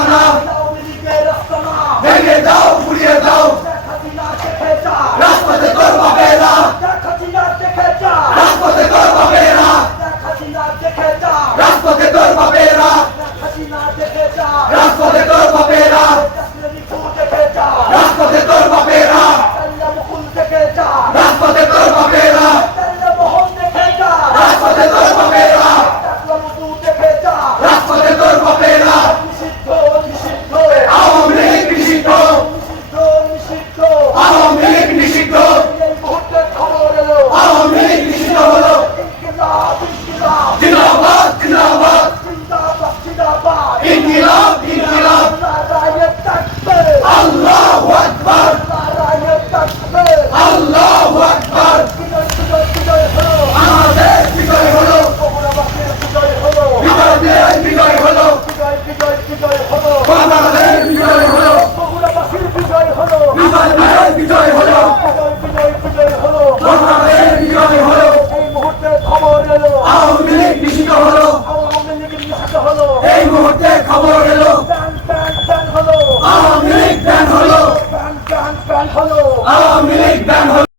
Allah Awami League নিষিদ্ধ হলো। এই মুহূর্তে খবর এলো। আওয়ামী লীগ ব্যান হলো। আওয়ামী লীগ ব্যান হলো।